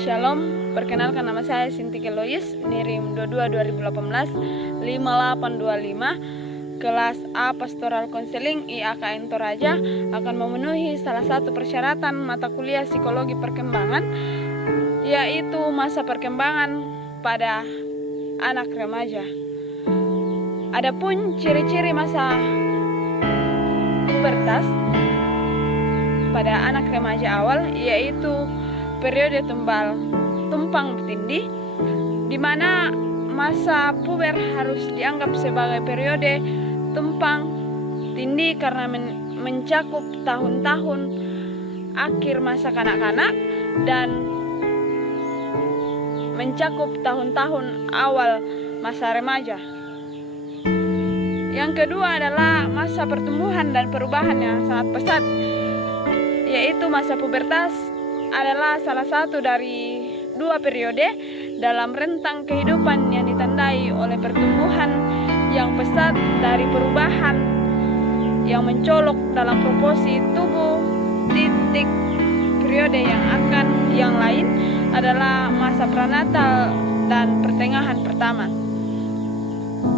Shalom, perkenalkan nama saya Sinti Kelois, NIRIM 22 2018 5825, kelas A Pastoral Konseling IAKN Toraja, akan memenuhi salah satu persyaratan mata kuliah psikologi perkembangan, yaitu masa perkembangan pada anak remaja. Adapun ciri-ciri masa pubertas pada anak remaja awal, yaitu periode tumpang tindih, di mana masa puber harus dianggap sebagai periode tumpang tindih karena mencakup tahun-tahun akhir masa kanak-kanak dan mencakup tahun-tahun awal masa remaja. Yang kedua adalah masa pertumbuhan dan perubahan yang sangat pesat, yaitu masa pubertas adalah salah satu dari dua periode dalam rentang kehidupan yang ditandai oleh pertumbuhan yang pesat dari perubahan yang mencolok dalam proporsi tubuh. Titik periode yang lain adalah masa pranatal dan pertengahan pertama.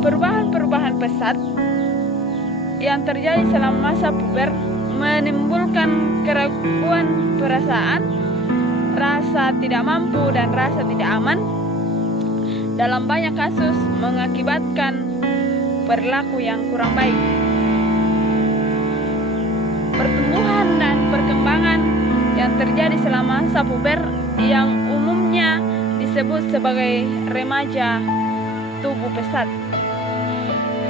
Perubahan-perubahan pesat yang terjadi selama masa puber menimbulkan keraguan perasaan, rasa tidak mampu dan rasa tidak aman. Dalam banyak kasus mengakibatkan perilaku yang kurang baik. Pertumbuhan dan perkembangan yang terjadi selama masa puber yang umumnya disebut sebagai remaja tubuh pesat.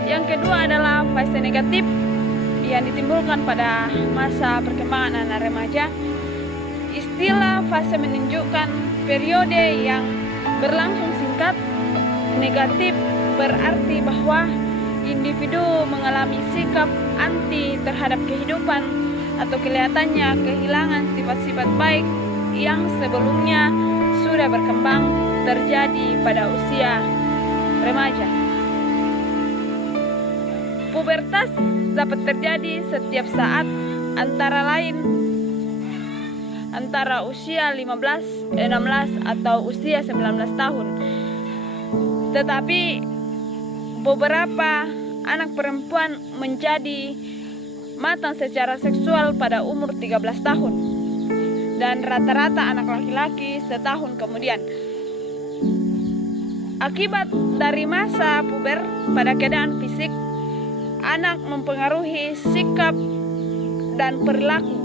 Yang kedua adalah fase negatif yang ditimbulkan pada masa perkembangan anak remaja. Istilah fase menunjukkan periode yang berlangsung singkat. Negatif berarti bahwa individu mengalami sikap anti terhadap kehidupan atau kelihatannya kehilangan sifat-sifat baik yang sebelumnya sudah berkembang terjadi pada usia remaja. Pubertas dapat terjadi setiap saat, antara usia 15, 16 atau usia 19 tahun. Tetapi beberapa anak perempuan menjadi matang secara seksual pada umur 13 tahun dan rata-rata anak laki-laki setahun kemudian. Akibat dari masa puber pada keadaan fisik, anak mempengaruhi sikap dan perilaku.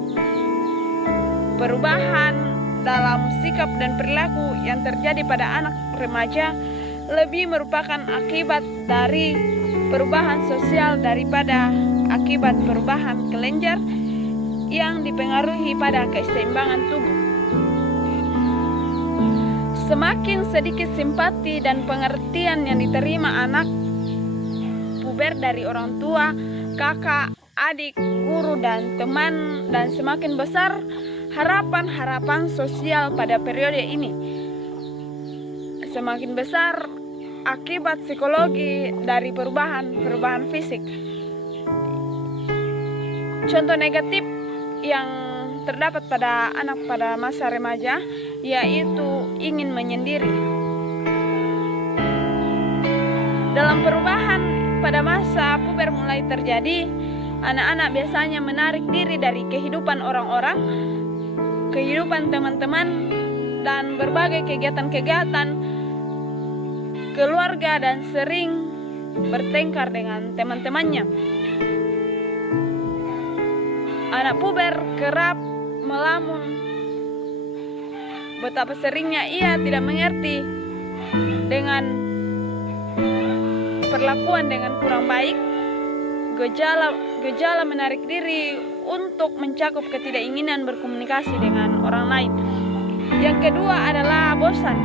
Perubahan dalam sikap dan perilaku yang terjadi pada anak remaja lebih merupakan akibat dari perubahan sosial daripada akibat perubahan kelenjar yang dipengaruhi pada keseimbangan tubuh. Semakin sedikit simpati dan pengertian yang diterima anak puber dari orang tua, kakak, adik, guru, dan teman, dan semakin besar harapan-harapan sosial pada periode ini. Semakin besar akibat psikologi dari perubahan fisik. Contoh negatif yang terdapat pada anak pada masa remaja yaitu ingin menyendiri. Dalam perubahan pada masa puber mulai terjadi, anak-anak biasanya menarik diri dari kehidupan orang-orang, kehidupan teman-teman, dan berbagai kegiatan-kegiatan keluarga dan sering bertengkar dengan teman-temannya. Anak puber kerap melamun betapa seringnya ia tidak mengerti dengan perlakuan dengan kurang baik. Gejala menarik diri untuk mencakup ketidakinginan berkomunikasi dengan orang lain. Yang kedua adalah bosan.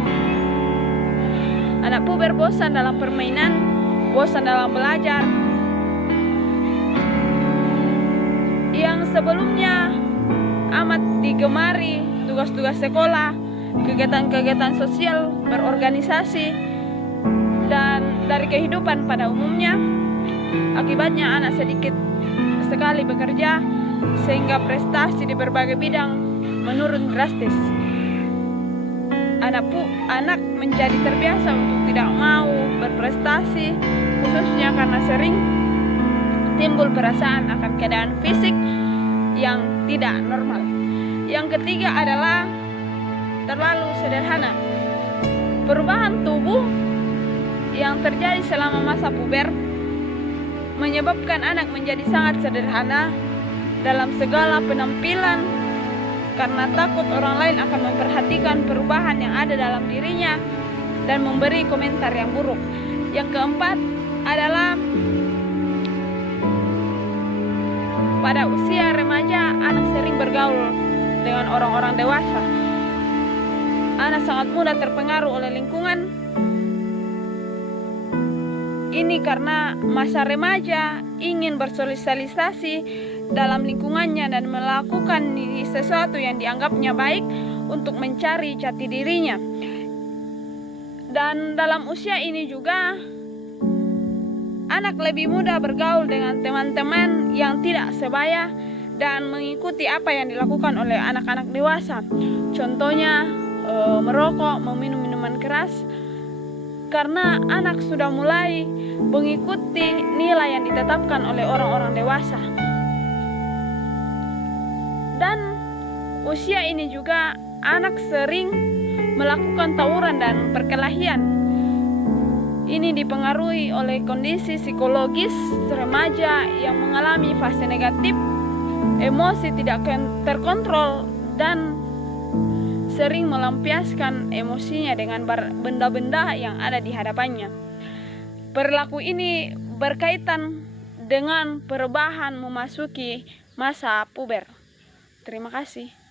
Anak puber bosan dalam permainan, bosan dalam belajar. Yang sebelumnya amat digemari tugas-tugas sekolah, kegiatan-kegiatan sosial, berorganisasi, dan dari kehidupan pada umumnya. Akibatnya anak sedikit sekali bekerja sehingga prestasi di berbagai bidang menurun drastis. anak menjadi terbiasa untuk tidak mau berprestasi, khususnya karena sering timbul perasaan akan keadaan fisik yang tidak normal. Yang ketiga adalah terlalu sederhana. Perubahan tubuh yang terjadi selama masa puber menyebabkan anak menjadi sangat sederhana dalam segala penampilan karena takut orang lain akan memperhatikan perubahan yang ada dalam dirinya dan memberi komentar yang buruk. Yang keempat adalah pada usia remaja anak sering bergaul dengan orang-orang dewasa. Anak sangat mudah terpengaruh oleh lingkungan. Ini karena masa remaja ingin bersosialisasi dalam lingkungannya dan melakukan sesuatu yang dianggapnya baik untuk mencari jati dirinya. Dan dalam usia ini juga anak lebih mudah bergaul dengan teman-teman yang tidak sebaya dan mengikuti apa yang dilakukan oleh anak-anak dewasa. Contohnya merokok, meminum minuman keras, karena anak sudah mulai mengikuti nilai yang ditetapkan oleh orang-orang dewasa. Dan usia ini juga anak sering melakukan tawuran dan perkelahian. Ini dipengaruhi oleh kondisi psikologis remaja yang mengalami fase negatif, emosi tidak terkontrol, dan sering melampiaskan emosinya dengan benda-benda yang ada di hadapannya. Perilaku ini berkaitan dengan perubahan memasuki masa puber. Terima kasih.